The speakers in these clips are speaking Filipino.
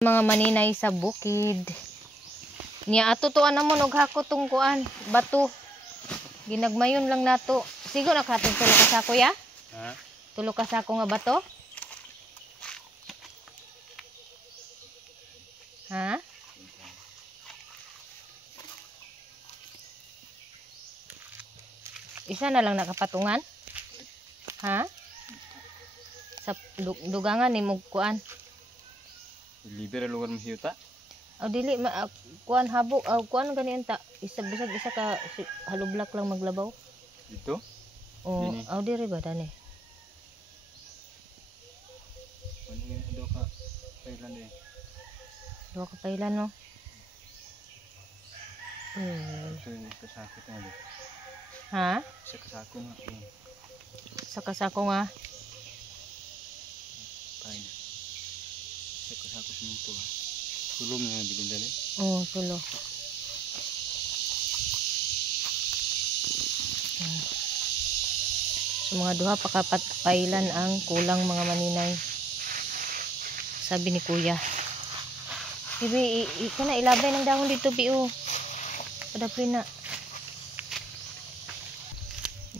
Mga maninay sa bukid. Niya ato to ana mo og hako tong kuan, bato. Ginagmayon lang nato. Sigo na katong tulo ka sako ya? Ha? Tulo ka sako nga bato? Ha? Isa na lang nakapatungan? Ha? Sa dugangan ni mo kuan. Libre lugar mahiyuta? Aw dili kuan habok kuan ganiyan ta. Isa bisag isa ka halublak lang maglabaw. Ito? O aw diri ba dani? Ano yun do ka pailan eh? Duha ka pailan no. Ito yung kasakot nga do. Ha? Sa kasako nga. Sa kasako nga. Kain. Sa kasako sininto ba? Sulong nga bilin dali? Oo, tulo. So mga duha pa kapailan ang kulang mga maninay. Sabi ni kuya. Bibi, ika na ilabay ng dahon dito, biyo. Padapoy na.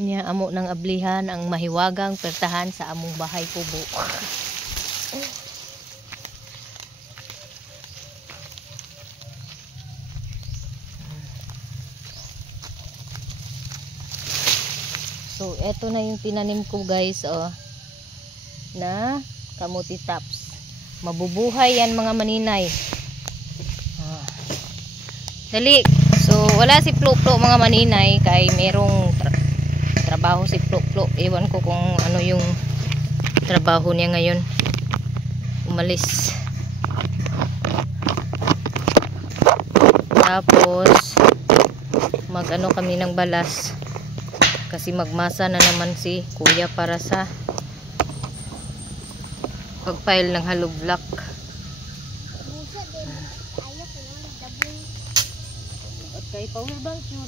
Niya amo ng ablihan ang mahiwagang pertahan sa among bahay kubo. So, eto na yung tinanim ko guys, oh. Na kamuti tops. Mabubuhay yan mga maninay. Ah. Dali. So, wala si Plo-Plo mga maninay kay merong trabaho si Plo-Plo. Ewan ko kung ano yung trabaho niya ngayon. Umalis. Tapos mag-ano kami ng balas. Kasi magmasa na naman si kuya para sa pagpile ng hollow block. At kay power bank yun.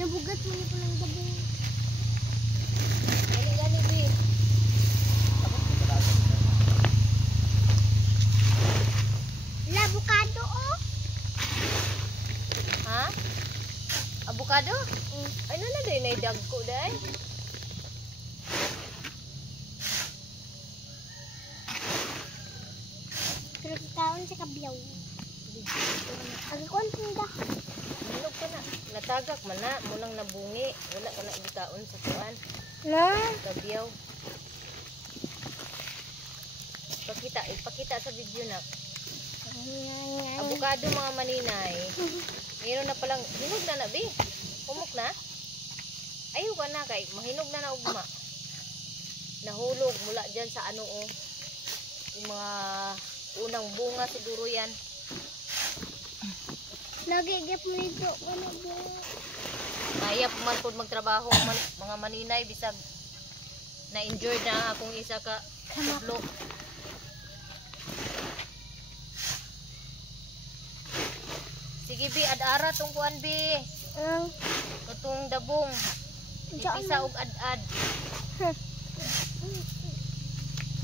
Nabugat mo niyo po ng dabong. Gani bi. Avocado oh. Ha? Avocado? Ay na day na dagko day. Pero kaon sa kabyaw. Agkon tinda. Hinog ka na. Natagak man na. Munang nabungi. Wala ka na ibitaon sa kuan. Na. Kabyaw. Ipakita sa video na. Avocado mga maninay. Meron na palang. Hinog na na bi. Humok na. Ayaw ka na kay. Mahinog na na ugma. Nahulog mula dyan sa ano oh. Yung mga unang bunga siguro yan. Lagi gap mo dito. Ano ba? Kaya man po magtrabaho mga maninay bisag na-enjoy na akong isa ka tudlo. Sige bi, ad-ara tong kuan bi. Katong dabong. Isa og ad-ad.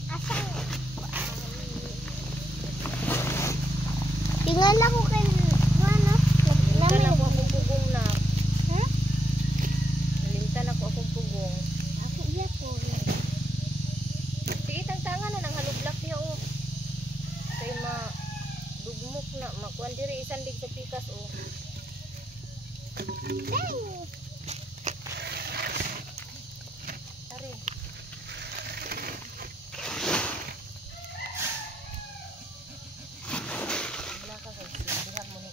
Asa? Tingala ko kay ano? Nalimtan ako akong pugong na. Ha? Nalimtan ako akong pugong. Ako iya po. Sige, tangan na ng halublak niya oh. Kay dugmok na. Makuan diri isang dig sa pikas oh. Dang! Tari. Wala ka guys. Dihan mo ni.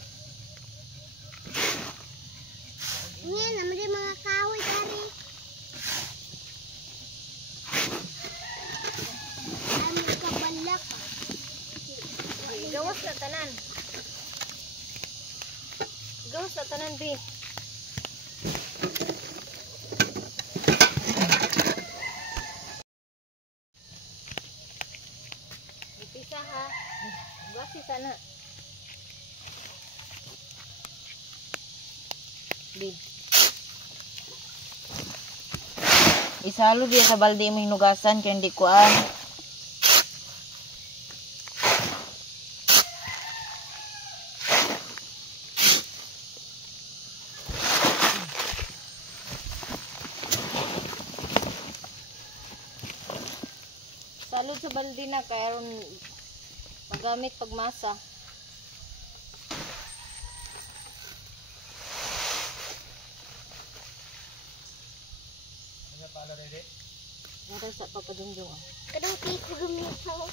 Ngayon naman yung mga kahoy dari. Ay magkabalak. Gawas na tanan. Gawas na tanan bi. Ipisa ha. Gawasi sana. Bi. Isalo diya sa balde mo hinugasan kaya hindi kuan. Balod sa balde na kay aron magamit pagmasa. Ano pala rin? Nara sa papadungjong. Kadang piko gumitaw.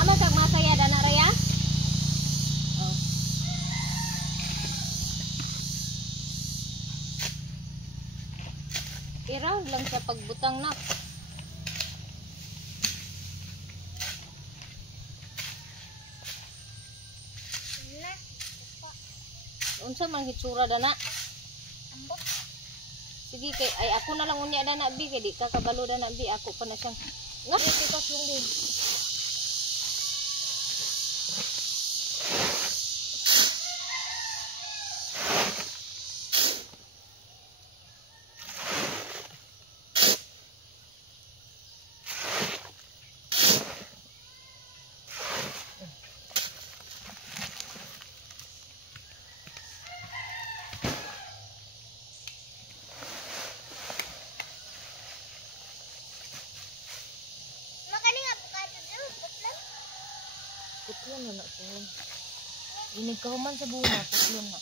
Ama kag masaya dana raya? Oh. I-round lang sa pagbutang na. Na. Unsa man hitsura dana? Ambot. Sige kay ay ako na lang unya dana bi kay di ka kabalo dana bi ako pa na siyang ngap ito yung din. Makani nga avocado dito, putlan. Putlon na ko. Inig ka human sa bunga, putlon na.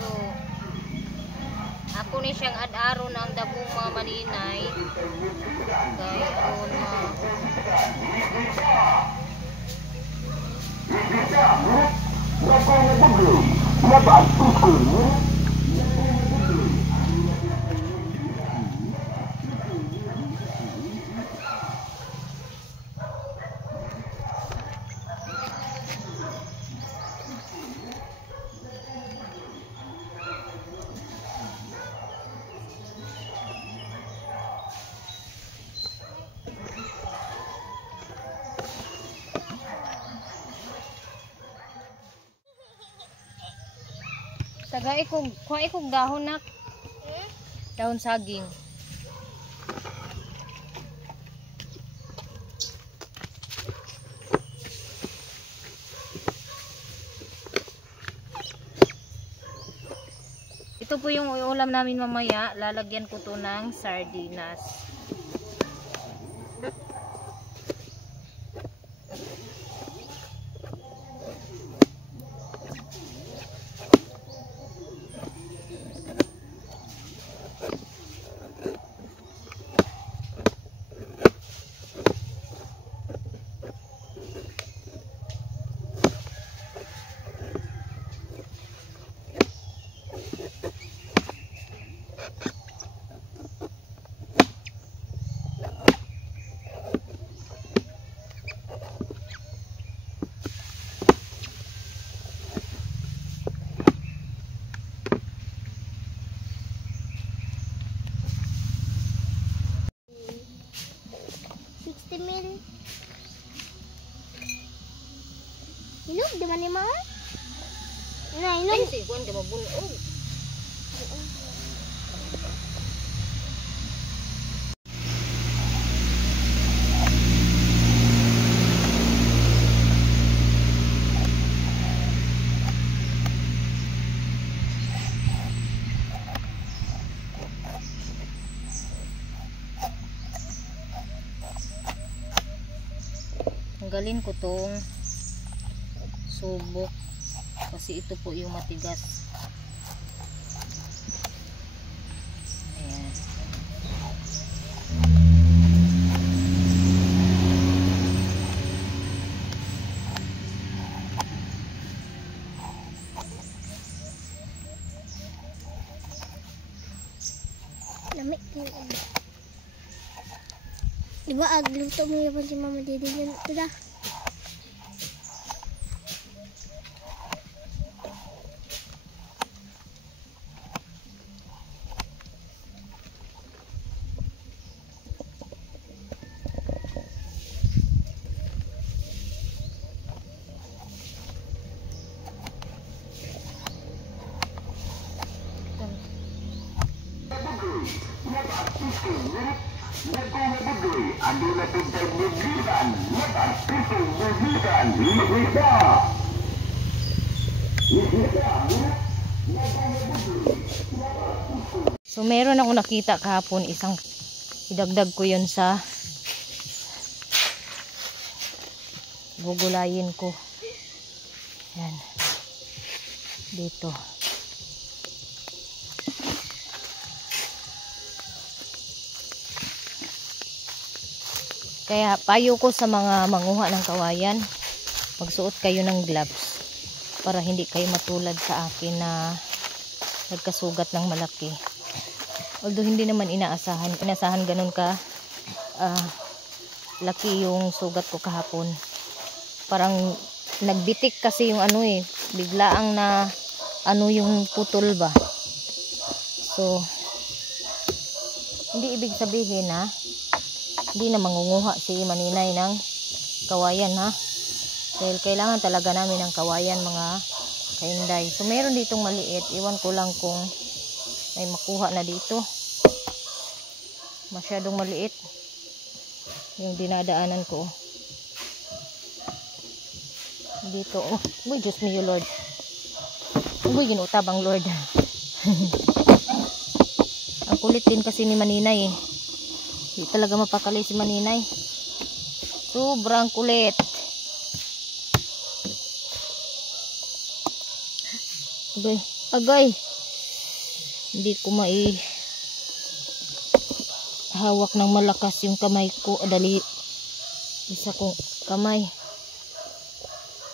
So, ako ni siyang ad-aro na ang dabong mga maninay. Kaya aron tagay kog kuha kog dahon nak. Dahon saging. Ito po yung ulam namin mamaya. Lalagyan ko to ng sardinas. Hinog, di man ni mga? Na, hinog. Ay, siguan ka mabunog. Tanggalin ko tong subok kasi ito po yung matigas. Ayan. Lamig ko. Di ba agluto mo yapan si Mama Didi yun? Ito na. So meron ako nakita kahapon, isang idagdag ko yun sa gugulayin ko. Yan. Dito. Kaya payo ko sa mga manguha ng kawayan, magsuot kayo ng gloves para hindi kayo matulad sa akin na nagkasugat ng malaki. Although hindi naman inasahan ganun ka laki yung sugat ko kahapon. Parang nagbitik kasi yung ano biglaang na yung putol ba. So hindi ibig sabihin na hindi na mangunguha si Maninay ng kawayan ha. Dahil kailangan talaga namin ng kawayan mga kainday. So meron ditong maliit. Iwan ko lang kung may makuha na dito. Masyadong maliit yung dinadaanan ko. Dito. Oh, uy, Diyos me, Lord. Uy, ginutabang Lord. Ang kulit din kasi ni Maninay Hindi talaga mapakali si Maninay. Sobrang kulit. Agay. Agay. Hindi ko hawak ng malakas yung kamay ko. Dali. Isa kong kamay.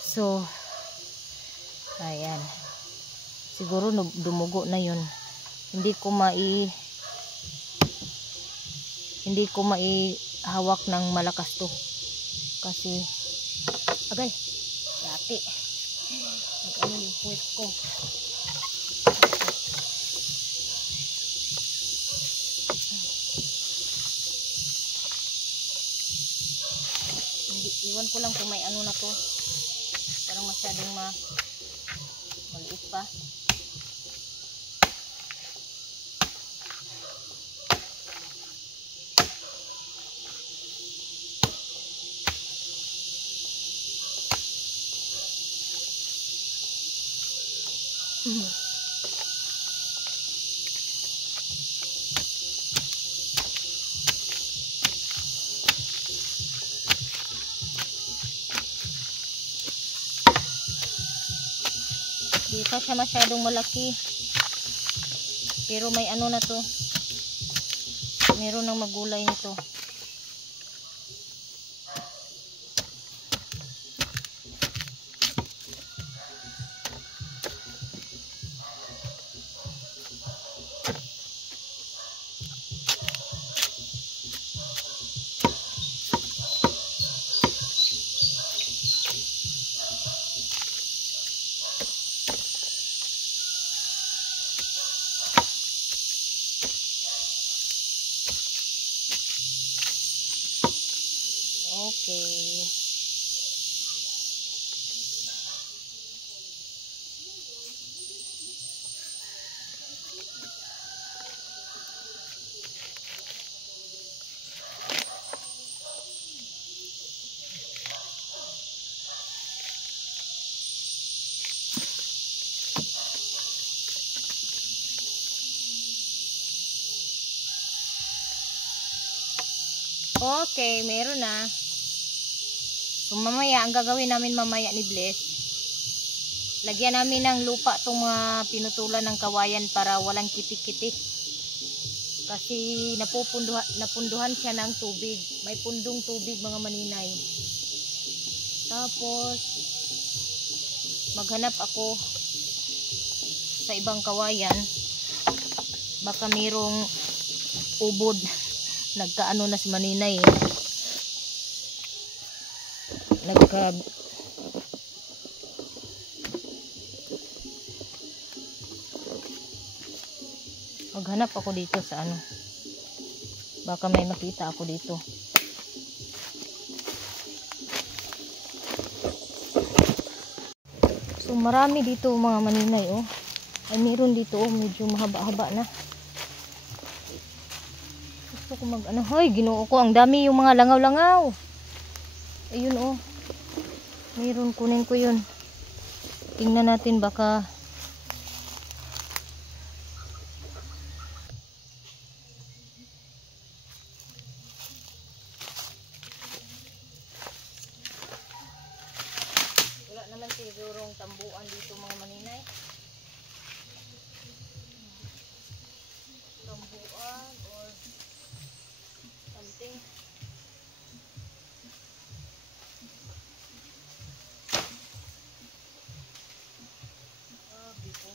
So, ayan. Siguro dumugo na yun. Hindi ko maihawak ng malakas to. Kasi, agay. Dati. Mag-ano yung puwet ko. Iwan ko lang kung may ano na to. Parang masyadong maliit pa. Di pa siya masyadong malaki. Pero may ano na to. Meron ng magulay nito. Okay. Okay, meron na. So mamaya, ang gagawin namin mamaya ni Bless, lagyan namin ng lupa itong mga pinutulan ng kawayan para walang kitik-kitik. Kasi napunduhan siya ng tubig. May pundong tubig mga Maninay. Tapos, maghanap ako sa ibang kawayan. Baka mayroong ubod. Nagkaano na si Maninay maghanap ako dito sa ano, baka may makita ako dito. So marami dito mga maninay, oh. Ay meron dito, oh, medyo mahaba-haba na. Gusto ko mag ano, hoy, Ginoo ko, ang dami yung mga langaw-langaw. Ayun, oh. Meron, kunin ko yun. Tingnan natin baka wala naman sigurong tambuan dito mga maninay. Tambuan or something. Dito.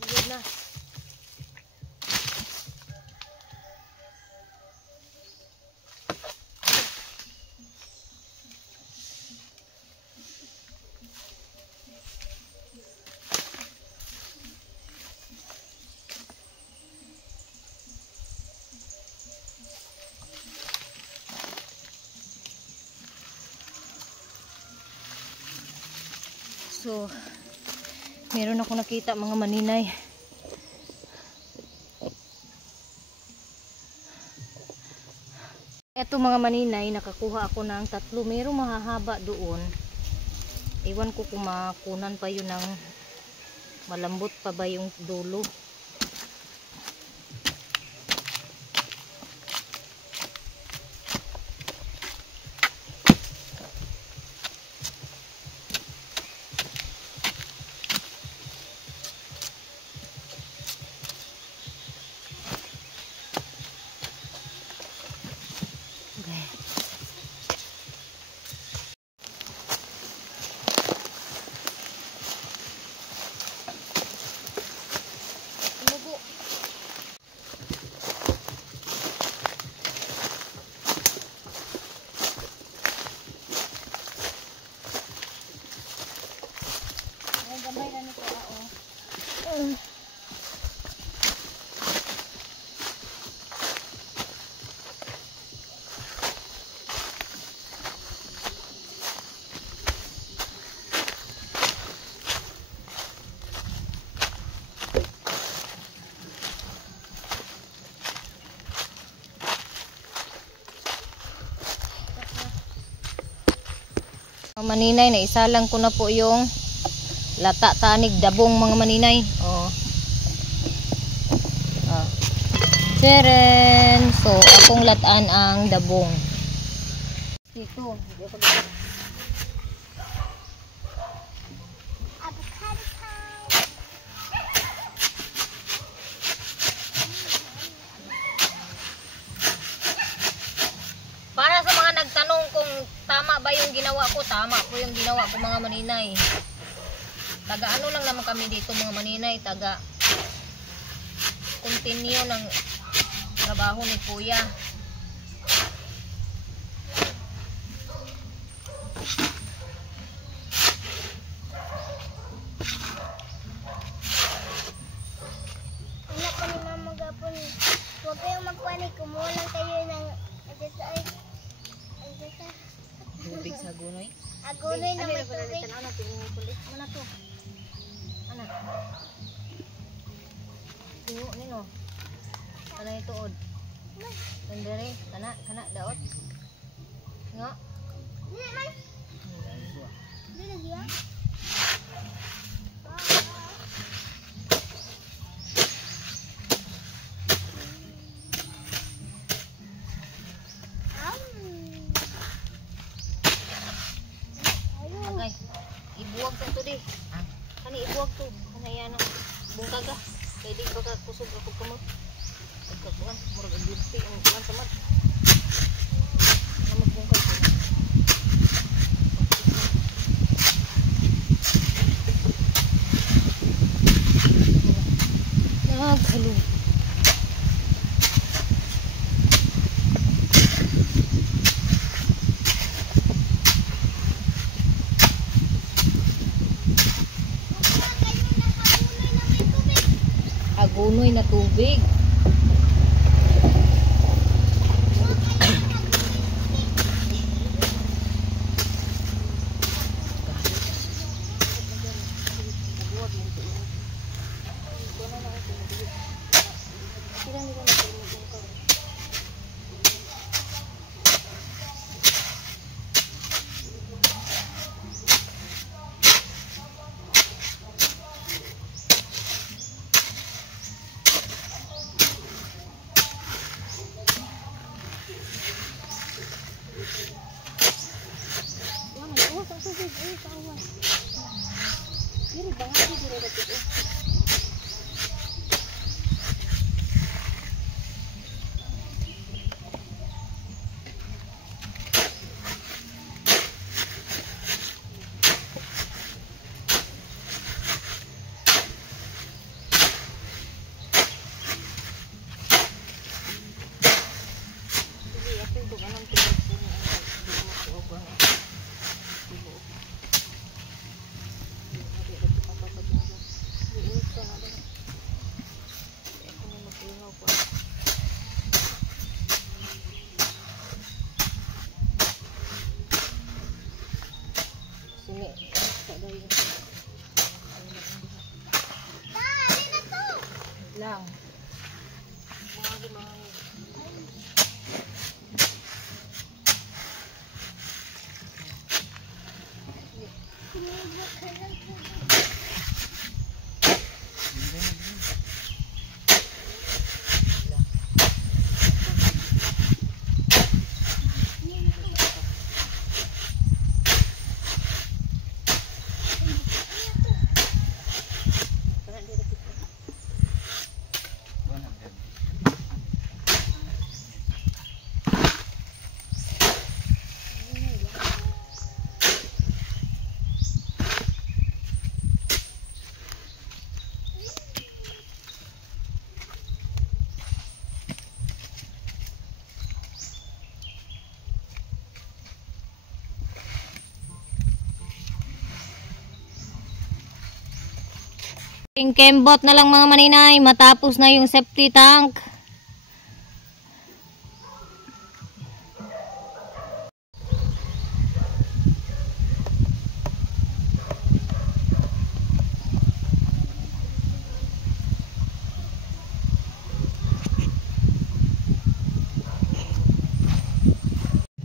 Yun na. So, meron ako nakita mga maninay. Eto mga maninay, nakakuha ako ng 3. Merong mahahaba doon. Iwan ko kung makunan pa yun ng malambot pa ba yung dulo. Maninay, na isalang ko na po yung lata tanig dabong mga maninay. Oh. Ah. Teren. So, akong lataan ang dabong. Dito. Avocado time. Para sa mga nagtanong kung tama ba yung ginawa ko, tama po yung ginawa ko mga maninay. Taga ano lang naman kami dito mga maninay, taga continue ng trabaho ni Kuya. Anak ko ni Mama Gapon. Huwag kayong magpanik. Kumuha lang kayo ng Tubig sa gunoy. agunoy na may tubig. Ano to? Ano? Tingo nino. Kana ito od. Sandere, kana daot. Nga. Dili man. Dili lagi ah. Kaya di baka kusog ako kamot. Pagkakuan, murag ang beauty ang kuan sa mat. Namagpungkal ko. Naghalo. Agunoy na tubig. Lang. Kembot na lang mga maninay, matapos na yung safety tank.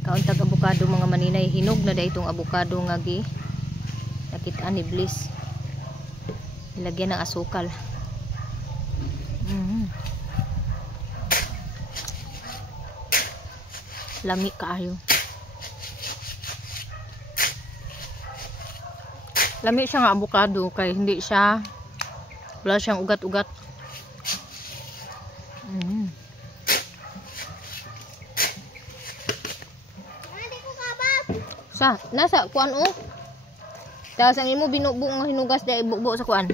Kauntag abukado mga maninay, hinog na da itong abukado nga gi nakitaan ni Bliss. Ilagyan ng asukal. Lami kaayo. Lami siya nga avocado kay hindi siya wala siyang ugat-ugat. Sa nasa kuan o. Tapos ang imo binubo nga hinugas dai bubo sa kuan.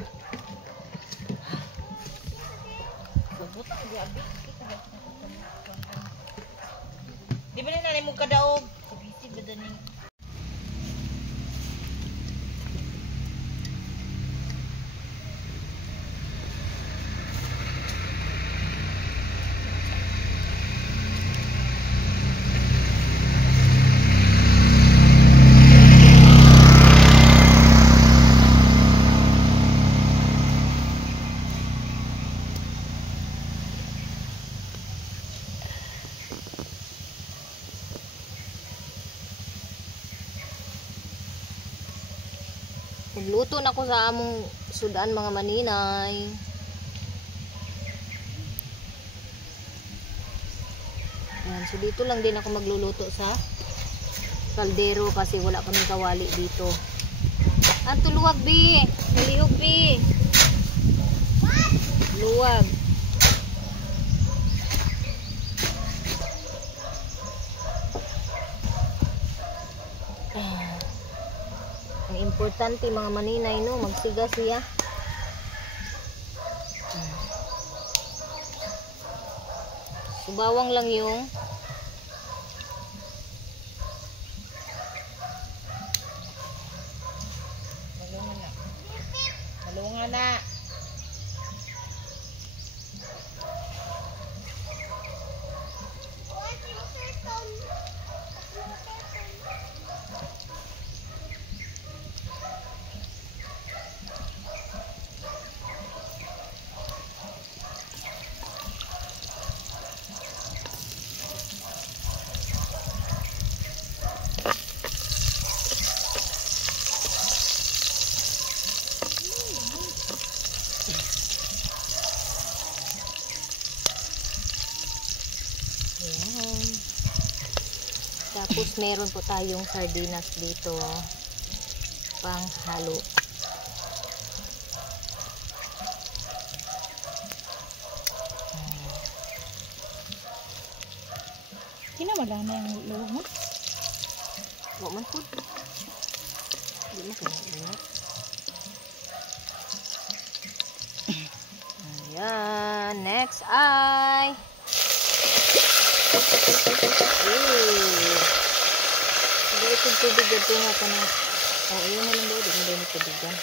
Di ba na mo kadaog? Busy ba dani? Nagluto na ko sa among sudan mga maninay. Ayan, so dito lang din ako magluluto sa kaldero kasi wala kaming kawali dito. Ang tuluwag bi, nalihog bi. Luwag. Ang importante mga maninay no, magsiga siya. Subawang lang yung Malungan na. Ayan. Tapos meron po tayong sardinas dito pang halo. Kinamala na yung luwag mo. Huwag man po. Hindi mo kinaingat. Ayan. Next ay Hindi itong tubig dito nga pa na. Ayun na lang daw. Hindi mo daw yung tubigan.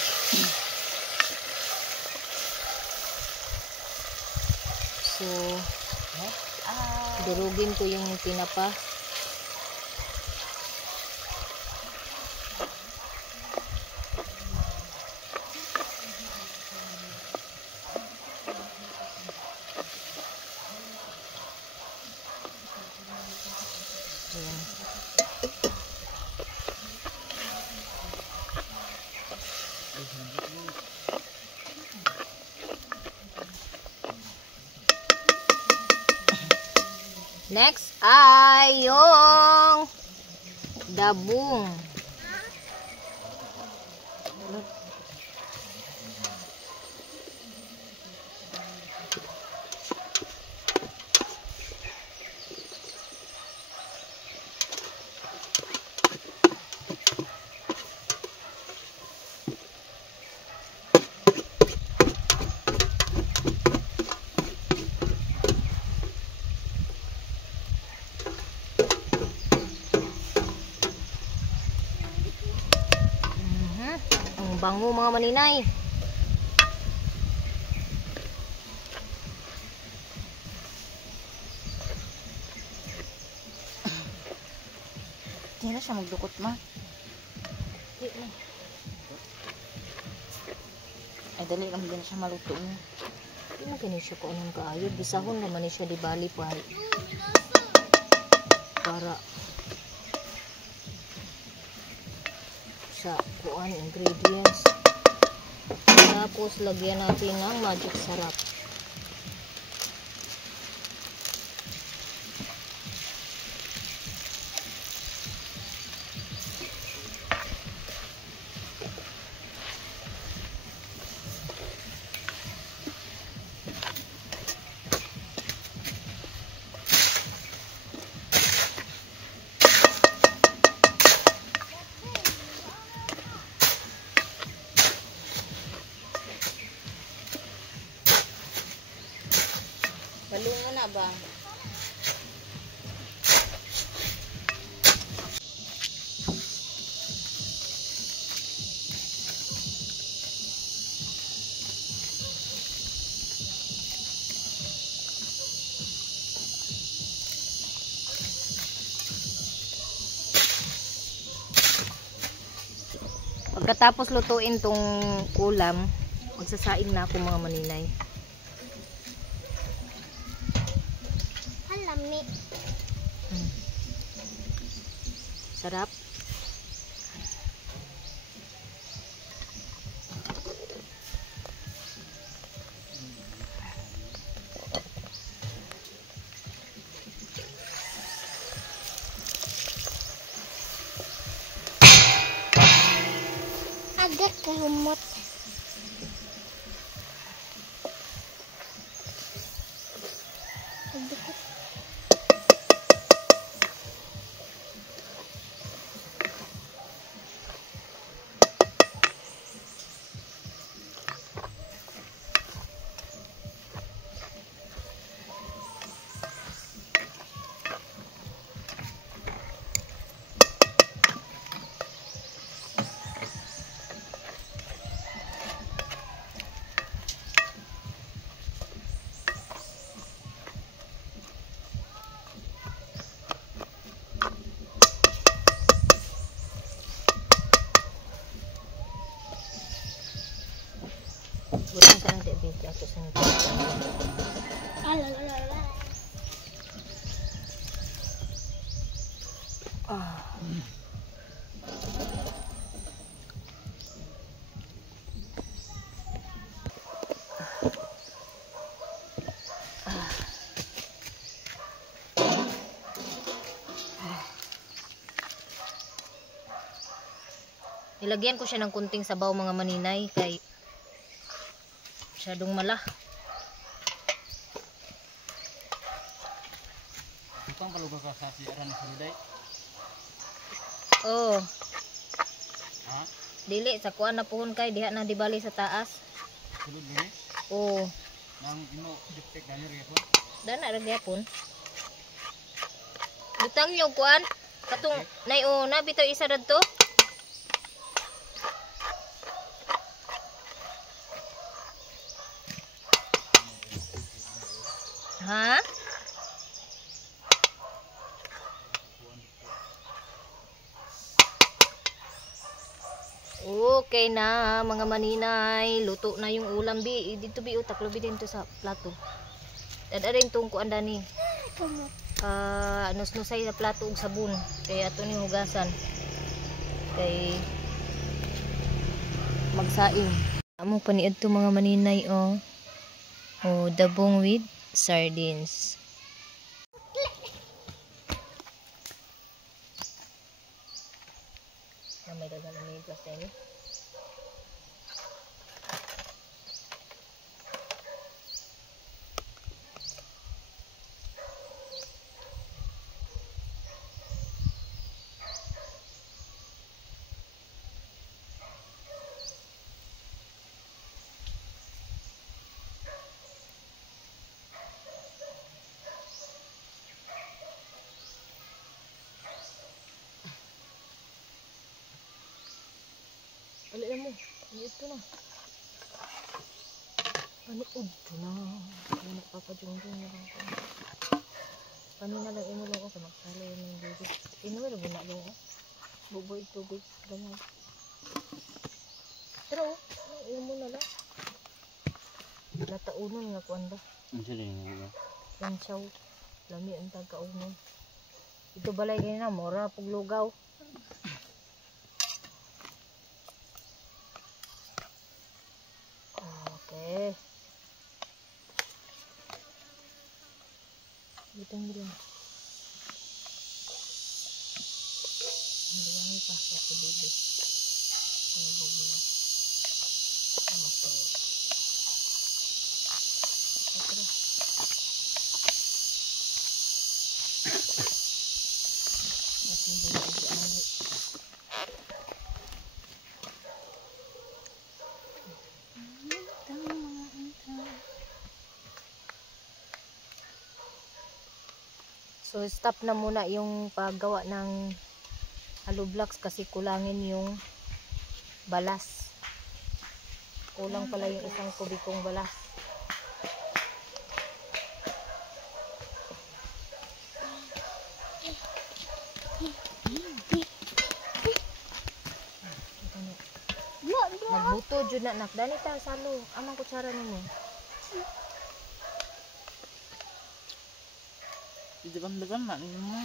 So, durugin ko yung tinapa. Ayan. Next ay yung dabong. Ang bango mga maninay. Hindi na siya magdukot ma. Ay dali lang din siya maluto mo. Hindi mo kini siya kung anong kaayod. Bisahon naman ni siya di bali pa. Para sa kuan ingredients. Tapos lagyan natin ng magic sarap. Balungan na ba? Pagkatapos lutuin tong ulam, magsasaing na ako mga maninay. Halami. Sarap. Agak kahumot. Alalala. Nilagyan ko siya ng kunting sabaw mga maninay kay masyadong mala. Ipang kalugar ka sa siaran sa Ruday. Oh, Ha? dili sa kuan na puhon kay diha na dibali sa taas. Sulod ni. Oh, Nang ino diptek gani ri ko. dana ra gyapon. Butang niyo kuan katong nay o na bitaw isa dadto. Ha? Okay na mga maninay, luto na yung ulam bi. Dito bi utak lobi din to sa plato. Dada rin tong kuan dani. Nusnusay sa plato ug sabon. Kaya ato ni hugasan. Kay magsaing. Amo paniad to mga maninay oh. Oh, dabong with sardines. Na may dagan na may plastic ni. Alay mo, ito na. Ano ito na? Ano nagpapadyong-dyong na lang ko. Kanina lang imo lang ako magsalo yun ng bibig. Ino mo na buna lang ako. Buboy tubig. Ganyan. Pero, ino mo na lang. Nataunon nga kuan ba? Ang sila nga. Lansaw. Lami ang tagkaunon. Ito balay ganyan na, mora paglugaw. Okay. Bitang din. Hindi pa sa bibi. Ano bugno? Okay. Ito. Ating bibi di ani. So stop na muna yung paggawa ng hollow blocks kasi kulangin yung balas. Kulang pala yung isang kubikong balas. Nagbuto jud na nak. Dani ta salo. Amang kutsara nimo. Di depan na mo.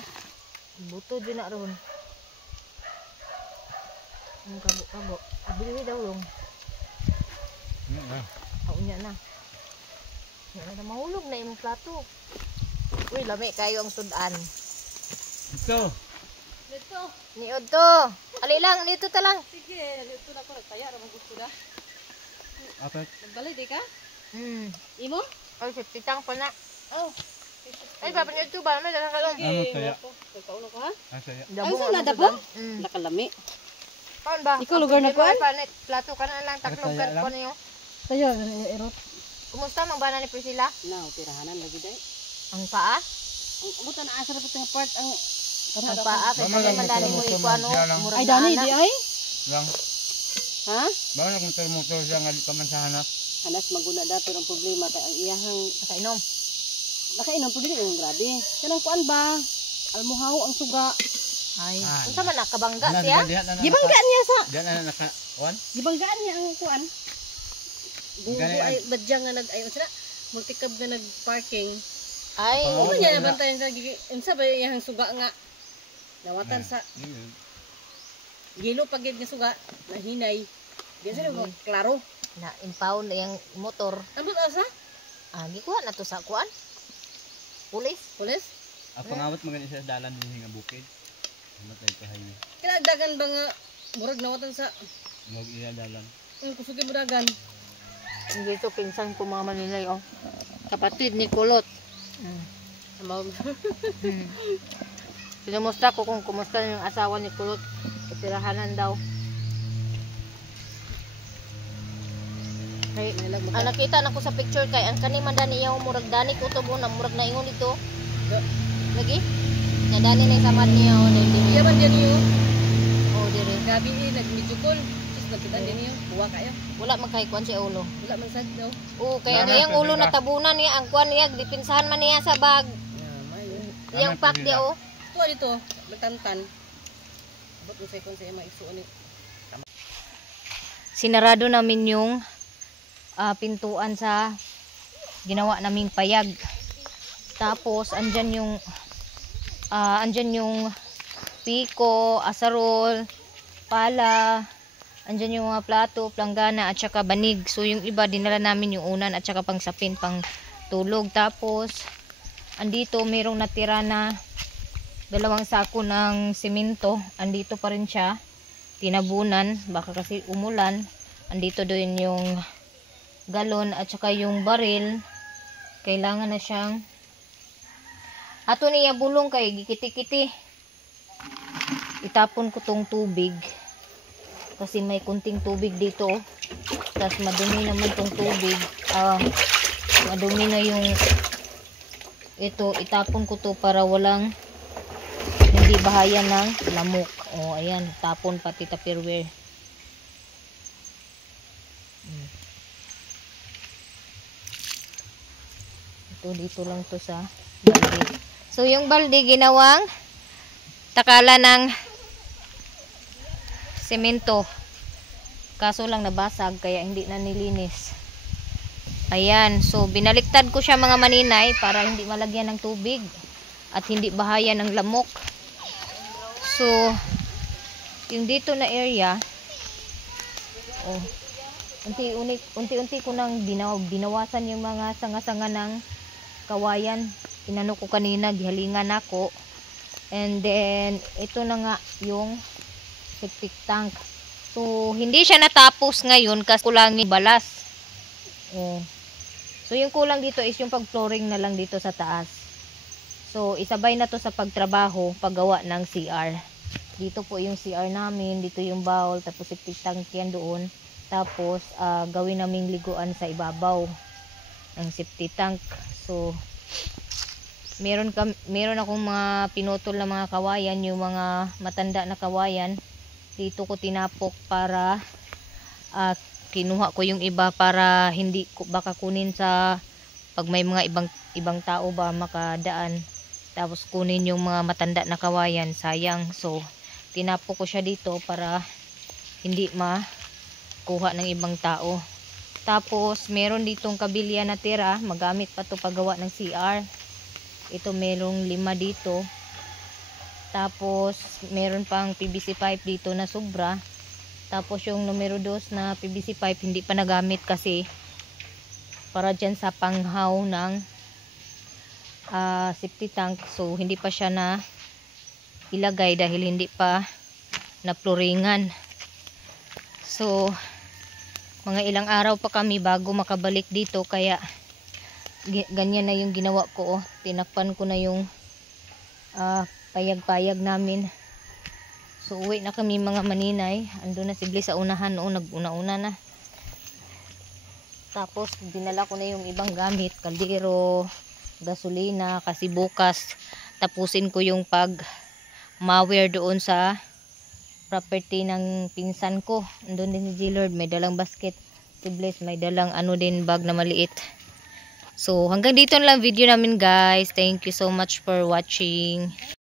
Buto jud na ron. Ang kabo-kabo. Abili daw long. Unya na. Unya na mahulog na imong plato. Uy, lami kayo ang sudan. Ito. Dito. Niod to. Ali lang, dito ta lang. Sige, dito na ko nagtaya ra magud ko na. Apat. Nagbalay di ka? Imo? Ay, titang pa na. Oh. Ay, papa niyo to ba? May dalang kalong. Ano kaya? Kaulo ko ha? Asaya. Dabong Ay, ang dabong? sudan. Nakalami. Kaon ba? Ikaw lugar na kuan? Plato ka na lang, taklong Kaya lang. kan niyo. Kaya erot. Kumusta magbana ni Priscilla? Na tirahanan lagi day. Ang paa? Ang abutan na asa ra pud part ang Ang paa kay Mama lang, kani mandali mo motor-motor iko ano, siya lang. murag ay dani na di ay. Lang. Ha? Bawa na kung motor siya nga di pa man sa hanap. Hanas maguna dato ang problema kay ang iyahang Nakainom. nakainom pud dili yung grabe. Kanang kuan ba? Almuhaw ang suga. Ay, Ah, unsa man nakabangga siya? Gibanggaan niya sa Diyan na naka. Wan? gibanggaan niya ang kuan. bugo Gani- ay badya nga nag ayon sila multicab nga nag-parking. Ay, Oo, Ano niya wala. nabantayan sa unsa ba iyang suga nga nawatan sa Yun. gilo pag nga suga nahinay. Di sila klaro. na impound yung motor. Ambot asa? Gikuha na to sa kuan. Pulis. Pulis? Ang pangawat magani sa dalan din nga bukid. Ano tayo sa highway. Kinagdagan ba nga murag nawatan sa Mag iya dalan. kusugin mo dagan. Dito pinsan ko mga Manilay, oh. Kapatid ni Kulot. Amaw. Pinumusta ko kung kumusta yung asawa ni Kulot. Kapirahanan daw. Kay, nakita na ko sa picture kay ang kaniman dani iya murag dani ko to na murag na ingon dito. Lagi? Na dani na yung samad niya o dili. Iya man diyan niyo. Oh, dili. Gabi nag-video call. Sus nakita din niyo. Buwa kayo. Wala man kay kuan si ulo. Wala man sad daw. Oo, kaya Wala, ang ulo pwede na tabunan niya ang kuan niya dipinsahan man niya sa bag. Iyang pack pwede dia oh. Tuwa dito, magtantan. Abot mo sa ikon sa mga isuon ni. Sinarado namin yung pintuan sa ginawa naming payag. Tapos andyan yung piko, asarol, pala, andyan yung mga plato, planggana at saka banig. So yung iba dinala namin yung unan at saka pang sapin, pang tulog. Tapos andito merong natira na 2 sako ng simento. Andito pa rin siya. Tinabunan, baka kasi umulan. Andito doon yung galon at saka yung baril. Kailangan na siyang ato niya bulong kay gikiti-kiti. Itapon ko tong tubig kasi may kunting tubig dito. Tapos madumi naman tong tubig. Madumi na yung ito. Itapon ko to para walang hindi bahayan ng lamok. O ayan, tapon pati tupperware. Dito lang to sa balde. So yung balde ginawang takala ng semento. Kaso lang nabasag kaya hindi na nilinis. Ayan, so binaliktad ko siya mga maninay para hindi malagyan ng tubig at hindi bahayan ng lamok. So yung dito na area, unti-unti ko nang binawasan yung mga sanga-sanga ng kawayan. Inano ko kanina, gihalingan ako. And then ito na nga yung septic tank. So hindi siya natapos ngayon kasi kulangin balas. So yung kulang dito is yung pag-flooring na lang dito sa taas. So isabay na to sa pagtrabaho, paggawa ng CR. Dito po yung CR namin, dito yung bowl, tapos septic tank yan doon. Tapos gawin naming liguan sa ibabaw ng septic tank. So meron akong mga pinutol na mga kawayan, yung mga matanda na kawayan. Dito ko tinapok para kinuha ko yung iba para hindi ko baka kunin sa pag may mga ibang tao ba makadaan. Tapos kunin yung mga matanda na kawayan, sayang. So tinapok ko siya dito para hindi makuha ng ibang tao. Tapos meron ditong kabilya na tira, magamit pa to paggawa ng CR. Ito merong 5 dito. Tapos meron pang PVC pipe dito na sobra. Tapos yung numero 2 na PVC pipe hindi pa nagamit kasi para dyan sa panghaw ng septic tank. So hindi pa siya na ilagay dahil hindi pa na floringan. So mga ilang araw pa kami bago makabalik dito kaya ganyan na yung ginawa ko. Tinakpan ko na yung payag-payag namin. So uwi na kami mga maninay. Ando na si Bliss sa unahan. Nag-una-una na. Tapos dinala ko na yung ibang gamit, kaldero, gasolina, kasi bukas tapusin ko yung pag mawir doon sa property ng pinsan ko. Andun din si G-Lord, may dalang basket. Si Bliss may dalang din bag na maliit. So hanggang dito na lang video namin guys. Thank you so much for watching.